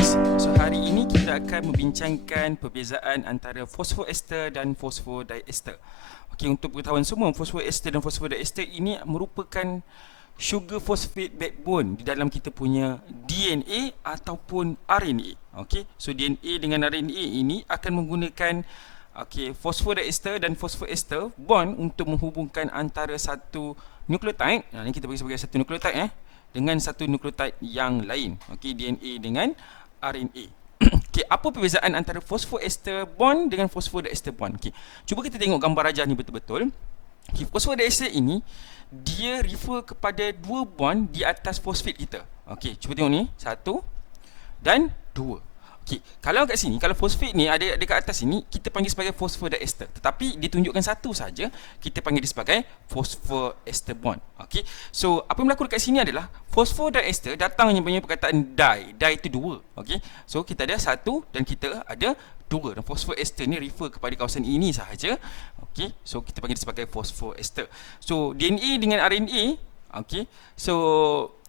guys, so hari ini kita akan membincangkan perbezaan antara phosphoester dan phosphodiester. Okey, untuk pengetahuan semua, phosphoester dan phosphodiester ini merupakan sugar phosphate backbone di dalam kita punya DNA ataupun RNA. Okey, so DNA dengan RNA ini akan menggunakan phosphodiester dan phosphoester bond untuk menghubungkan antara satu nukleotide, ini kita bagi sebagai satu nukleotide dengan satu nukleotide yang lain. Okey, DNA dengan RNA. Okey, apa perbezaan antara phosphoester bond dengan phosphodiester bond? Okey, cuba kita tengok gambar rajah ni betul-betul. Okey, phosphodiester ini dia refer kepada dua bond di atas fosfat kita. Okey, cuba tengok ni, satu dan dua. Okey, kalau kat sini, kalau fosfat ni ada dekat atas sini, kita panggil sebagai phosphodiester. Tetapi ditunjukkan satu saja, kita panggil dia sebagai phosphoester bond. Okey, so apa yang berlaku dekat sini adalah phosphodiester datangnya punya perkataan di. Di itu dua. Okey, so kita ada satu dan kita ada dua. Dan phosphoester ni refer kepada kawasan ini sahaja. Okey, so kita panggil dia sebagai phosphoester. So DNA dengan RNA, okey, so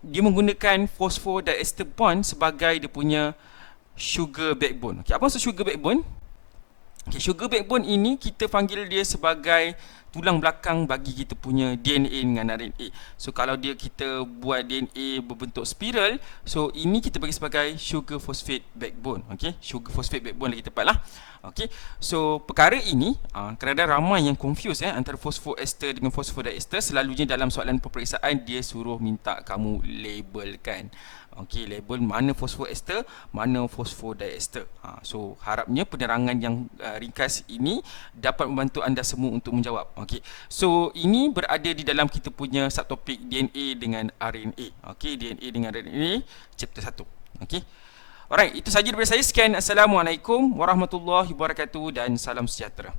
dia menggunakan phosphodiester bond sebagai dia punya sugar backbone. Okay, apa maksud sugar backbone? Okay, sugar backbone ini kita panggil dia sebagai tulang belakang bagi kita punya DNA dengan RNA. So kalau kita buat DNA berbentuk spiral, so ini kita bagi sebagai sugar phosphate backbone. Okay, sugar phosphate backbone lagi tepat lah. Okay, so perkara ini kadang-kadang ramai yang confuse antara phosphoester dengan phosphodiester. Selalunya dalam soalan peperiksaan dia suruh minta kamu labelkan. Okey, label mana phosphoester, mana phosphodiester. So harapnya penerangan yang ringkas ini dapat membantu anda semua untuk menjawab. Okey, so ini berada di dalam kita punya subtopik DNA dengan RNA. Okey, DNA dengan RNA chapter 1. Okey, alright, itu sahaja daripada saya. Sekian, Assalamualaikum warahmatullahi wabarakatuh dan salam sejahtera.